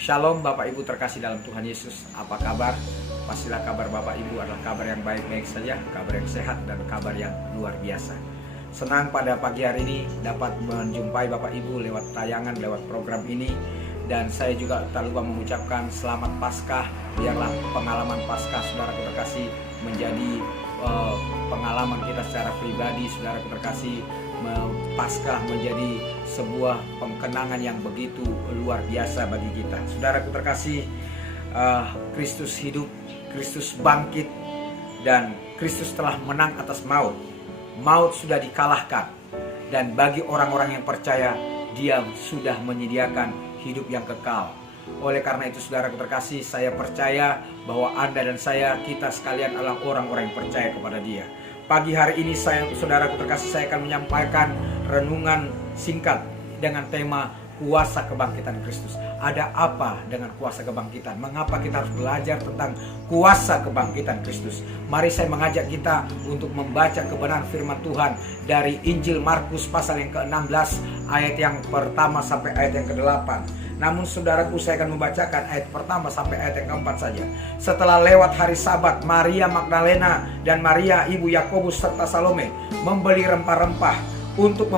Shalom Bapak Ibu terkasih dalam Tuhan Yesus. Apa kabar? Pastilah kabar Bapak Ibu adalah kabar yang baik-baik saja, kabar yang sehat dan kabar yang luar biasa. Senang pada pagi hari ini dapat menjumpai Bapak Ibu lewat tayangan, lewat program ini. Dan saya juga tak lupa mengucapkan selamat Paskah. Biarlah pengalaman Paskah saudaraku terkasih menjadi pengalaman kita secara pribadi, saudaraku terkasih. Paskah menjadi sebuah kenangan yang begitu luar biasa bagi kita. Saudaraku terkasih, Kristus hidup, Kristus bangkit, dan Kristus telah menang atas maut. Maut sudah dikalahkan, dan bagi orang-orang yang percaya, Dia sudah menyediakan hidup yang kekal. Oleh karena itu saudaraku terkasih, saya percaya bahwa Anda dan saya, kita sekalian adalah orang-orang yang percaya kepada Dia. Pagi hari ini saudaraku terkasih, saya akan menyampaikan renungan singkat dengan tema kuasa kebangkitan Kristus. Ada apa dengan kuasa kebangkitan? Mengapa kita harus belajar tentang kuasa kebangkitan Kristus? Mari saya mengajak kita untuk membaca kebenaran firman Tuhan dari Injil Markus pasal yang ke-16 ayat yang pertama sampai ayat yang ke-8. Namun saudaraku, saya akan membacakan ayat pertama sampai ayat yang ke-4 saja. Setelah lewat hari Sabat, Maria Magdalena dan Maria ibu Yakobus serta Salome membeli rempah-rempah untuk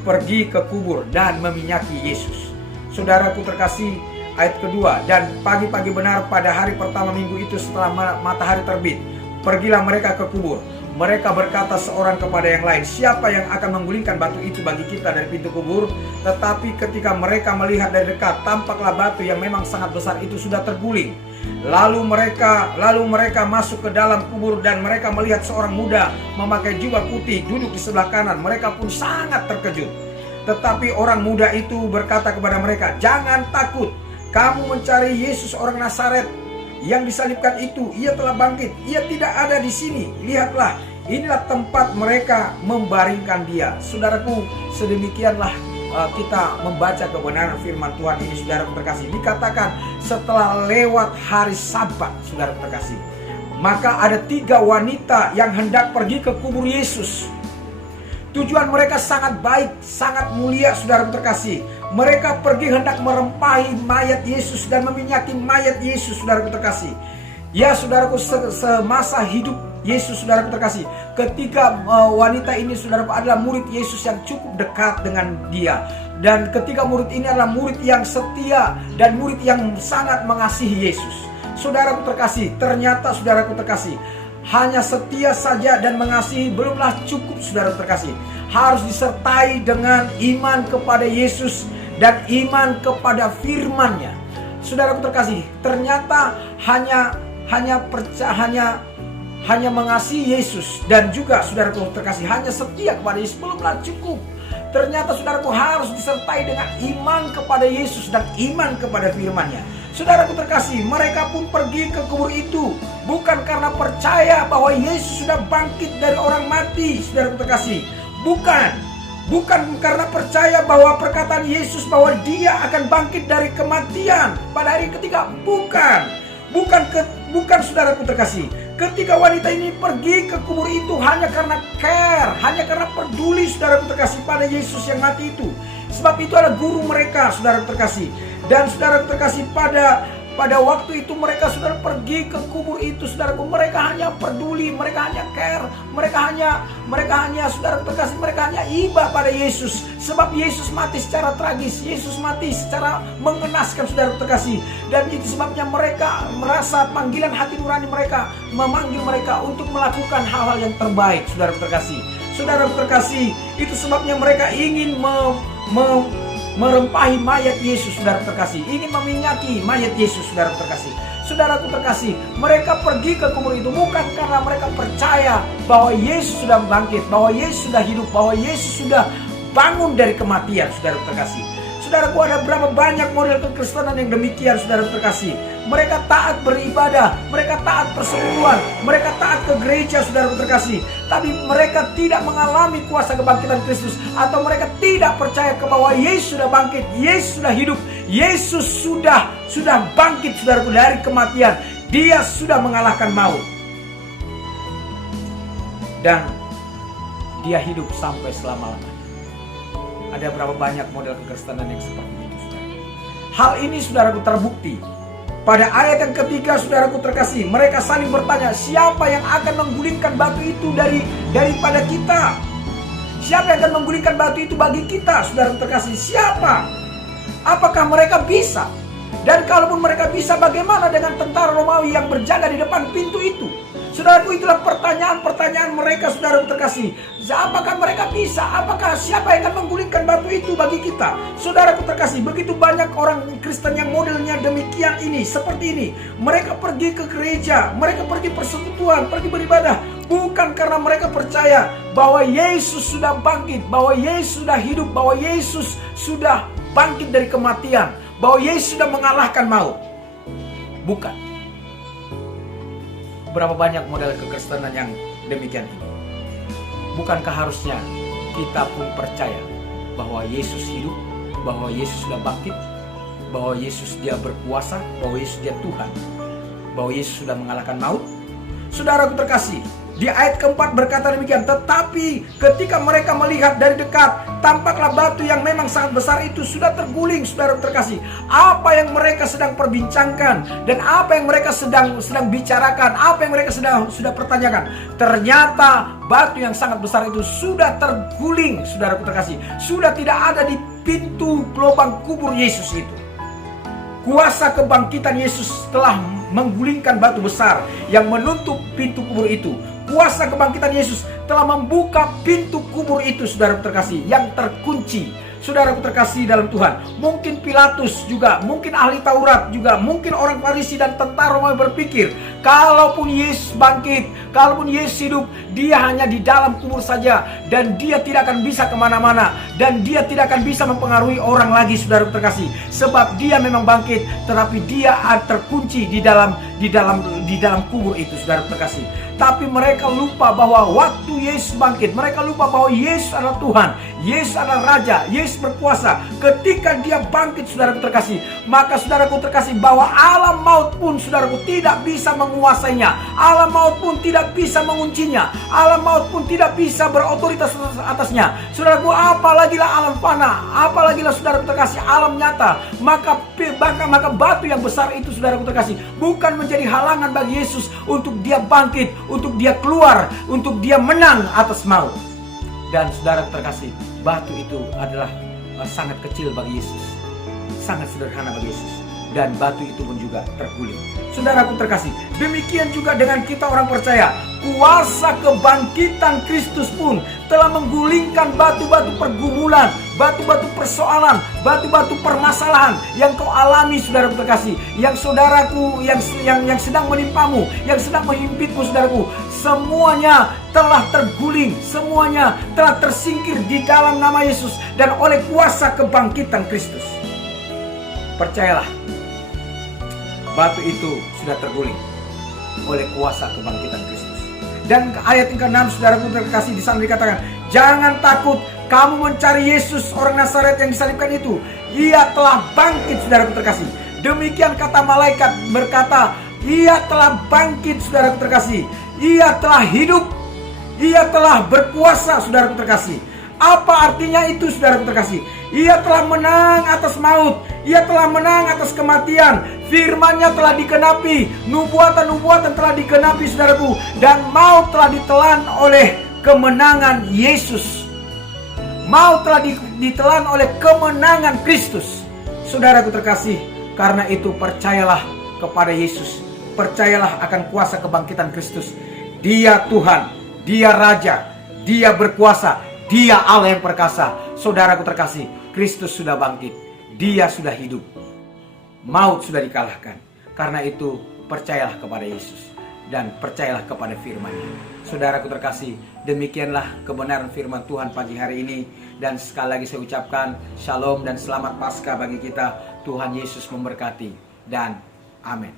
pergi ke kubur dan meminyaki Yesus. Saudaraku terkasih, ayat kedua, dan pagi-pagi benar pada hari pertama minggu itu setelah matahari terbit, pergilah mereka ke kubur. Mereka berkata seorang kepada yang lain, siapa yang akan menggulingkan batu itu bagi kita dari pintu kubur? Tetapi ketika mereka melihat dari dekat, tampaklah batu yang memang sangat besar itu sudah terguling. Lalu mereka masuk ke dalam kubur dan mereka melihat seorang muda memakai jubah putih duduk di sebelah kanan. Mereka pun sangat terkejut. Tetapi orang muda itu berkata kepada mereka, jangan takut, kamu mencari Yesus orang Nazaret yang disalibkan itu. Ia telah bangkit, ia tidak ada di sini. Lihatlah, inilah tempat mereka membaringkan dia. Saudaraku, sedemikianlah kita membaca kebenaran firman Tuhan ini, saudaraku terkasih. Dikatakan setelah lewat hari Sabat, saudaraku terkasih, maka ada 3 wanita yang hendak pergi ke kubur Yesus. Tujuan mereka sangat baik, sangat mulia, saudaraku terkasih. Mereka pergi hendak merempahi mayat Yesus dan meminyaki mayat Yesus, saudaraku terkasih. Ya saudaraku, semasa hidup Yesus, saudaraku terkasih, ketiga wanita ini, saudaraku, adalah murid Yesus yang cukup dekat dengan Dia. Dan ketiga murid ini adalah murid yang setia dan murid yang sangat mengasihi Yesus. Saudaraku terkasih, ternyata saudaraku terkasih, hanya setia saja dan mengasihi belumlah cukup, saudaraku terkasih. Harus disertai dengan iman kepada Yesus dan iman kepada firman-Nya. Saudaraku terkasih, ternyata hanya mengasihi Yesus dan juga saudaraku terkasih hanya setia kepada Yesus belumlah cukup. Ternyata saudaraku harus disertai dengan iman kepada Yesus dan iman kepada firman-Nya. Saudaraku terkasih, mereka pun pergi ke kubur itu bukan karena percaya bahwa Yesus sudah bangkit dari orang mati, saudaraku terkasih. Bukan karena percaya bahwa perkataan Yesus bahwa Dia akan bangkit dari kematian pada hari ketiga. Bukan saudaraku terkasih. Ketika wanita ini pergi ke kubur itu hanya karena care, hanya karena peduli, saudaraku terkasih, pada Yesus yang mati itu. Sebab itu adalah guru mereka, saudaraku terkasih. Dan saudaraku terkasih, pada waktu itu mereka sudah pergi ke kubur itu, saudaraku, mereka hanya peduli, mereka hanya care, mereka hanya saudaraku terkasih, mereka hanya iba pada Yesus. Sebab Yesus mati secara tragis, Yesus mati secara mengenaskan, saudaraku terkasih. Dan itu sebabnya mereka merasa panggilan hati nurani mereka memanggil mereka untuk melakukan hal-hal yang terbaik, saudaraku terkasih. Saudaraku terkasih, itu sebabnya mereka ingin merempahi mayat Yesus, saudara terkasih, ingin meminyaki mayat Yesus, saudara terkasih. Saudaraku terkasih, mereka pergi ke kubur itu bukan karena mereka percaya bahwa Yesus sudah bangkit, bahwa Yesus sudah hidup, bahwa Yesus sudah bangun dari kematian, saudara terkasih. Saudaraku, ada berapa banyak model kekristenan yang demikian, saudara terkasih. Mereka taat beribadah, mereka taat persekutuan, mereka taat ke gereja, saudara terkasih. Tapi mereka tidak mengalami kuasa kebangkitan Kristus, atau mereka tidak percaya bahwa Yesus sudah bangkit, Yesus sudah hidup, Yesus sudah bangkit, saudaraku, dari kematian. Dia sudah mengalahkan maut. Dan Dia hidup sampai selama-lamanya. Ada berapa banyak model kekristenan yang seperti itu, saudara? Hal ini saudaraku terbukti. Pada ayat yang ketiga saudaraku terkasih, mereka saling bertanya, siapa yang akan menggulingkan batu itu daripada kita? Siapa yang akan menggulingkan batu itu bagi kita, saudaraku terkasih? Siapa? Apakah mereka bisa? Dan kalaupun mereka bisa, bagaimana dengan tentara Romawi yang berjaga di depan pintu itu? Saudaraku, itulah pertanyaan-pertanyaan mereka, saudaraku terkasih. Apakah mereka bisa? Apakah siapa yang akan menggulingkan batu itu bagi kita? Saudaraku terkasih, begitu banyak orang Kristen yang modelnya demikian ini, seperti ini. Mereka pergi ke gereja, mereka pergi persekutuan, pergi beribadah, bukan karena mereka percaya bahwa Yesus sudah bangkit, bahwa Yesus sudah hidup, bahwa Yesus sudah bangkit dari kematian, bahwa Yesus sudah mengalahkan maut. Bukan. Berapa banyak model kekristenan yang demikian ini? Bukankah harusnya kita pun percaya bahwa Yesus hidup, bahwa Yesus sudah bangkit, bahwa Yesus dia berkuasa, bahwa Yesus dia Tuhan, bahwa Yesus sudah mengalahkan maut? Saudaraku terkasih, di ayat keempat berkata demikian, tetapi ketika mereka melihat dari dekat, tampaklah batu yang memang sangat besar itu sudah terguling. Saudara terkasih, apa yang mereka sedang perbincangkan dan apa yang mereka sedang bicarakan, apa yang mereka sudah pertanyakan, ternyata batu yang sangat besar itu sudah terguling. Saudaraku terkasih, sudah tidak ada di pintu lubang kubur Yesus itu. Kuasa kebangkitan Yesus telah menggulingkan batu besar yang menutup pintu kubur itu. Kuasa kebangkitan Yesus telah membuka pintu kubur itu, saudara terkasih, yang terkunci. Saudaraku terkasih dalam Tuhan, mungkin Pilatus juga, mungkin ahli Taurat juga, mungkin orang Farisi dan tentara Romawi berpikir, kalaupun Yesus bangkit, kalaupun Yesus hidup, dia hanya di dalam kubur saja, dan dia tidak akan bisa kemana-mana, dan dia tidak akan bisa mempengaruhi orang lagi, saudara terkasih, sebab dia memang bangkit, tetapi dia terkunci di dalam kubur itu, saudara terkasih. Tapi mereka lupa bahwa waktu Yesus bangkit, mereka lupa bahwa Yesus adalah Tuhan, Yesus adalah Raja, Yesus berkuasa. Ketika dia bangkit, saudaraku terkasih, maka saudaraku terkasih, bahwa alam maut pun, saudaraku, tidak bisa menguasainya. Alam maut pun tidak bisa menguncinya. Alam maut pun tidak bisa berotoritas atasnya. Saudaraku, apalagilah alam fana, apalagilah saudaraku terkasih, alam nyata. Maka batu yang besar itu, saudaraku terkasih, bukan menjadi halangan bagi Yesus untuk dia bangkit, untuk dia keluar, untuk dia menang atas maut. Dan saudara terkasih, batu itu adalah sangat kecil bagi Yesus, sangat sederhana bagi Yesus, dan batu itu pun juga terguling. Saudaraku terkasih, demikian juga dengan kita orang percaya. Kuasa kebangkitan Kristus pun telah menggulingkan batu-batu pergumulan, batu-batu persoalan, batu-batu permasalahan yang kau alami, saudaraku terkasih, yang saudaraku yang sedang menimpamu, yang sedang menghimpitmu, saudaraku. Semuanya telah terguling, semuanya telah tersingkir di dalam nama Yesus dan oleh kuasa kebangkitan Kristus. Percayalah, batu itu sudah terguling oleh kuasa kebangkitan Kristus. Dan ayat yang ke-6, saudaraku terkasih, di sana dikatakan, jangan takut, kamu mencari Yesus orang Nazaret yang disalibkan itu. Ia telah bangkit, saudaraku terkasih. Demikian kata malaikat berkata, ia telah bangkit, saudaraku terkasih. Ia telah hidup, ia telah berkuasa, saudaraku terkasih. Apa artinya itu, saudaraku terkasih? Ia telah menang atas maut, ia telah menang atas kematian. Firman-Nya telah digenapi, nubuatan-nubuatan telah digenapi, saudaraku, dan maut telah ditelan oleh kemenangan Yesus. Maut telah ditelan oleh kemenangan Kristus. Saudaraku terkasih, karena itu percayalah kepada Yesus. Percayalah akan kuasa kebangkitan Kristus. Dia Tuhan, Dia Raja, Dia berkuasa, Dia Allah yang perkasa. Saudaraku terkasih, Kristus sudah bangkit, Dia sudah hidup, maut sudah dikalahkan. Karena itu percayalah kepada Yesus dan percayalah kepada firman-Nya. Saudaraku terkasih, demikianlah kebenaran firman Tuhan pagi hari ini. Dan sekali lagi saya ucapkan shalom dan selamat Paskah bagi kita. Tuhan Yesus memberkati dan amin.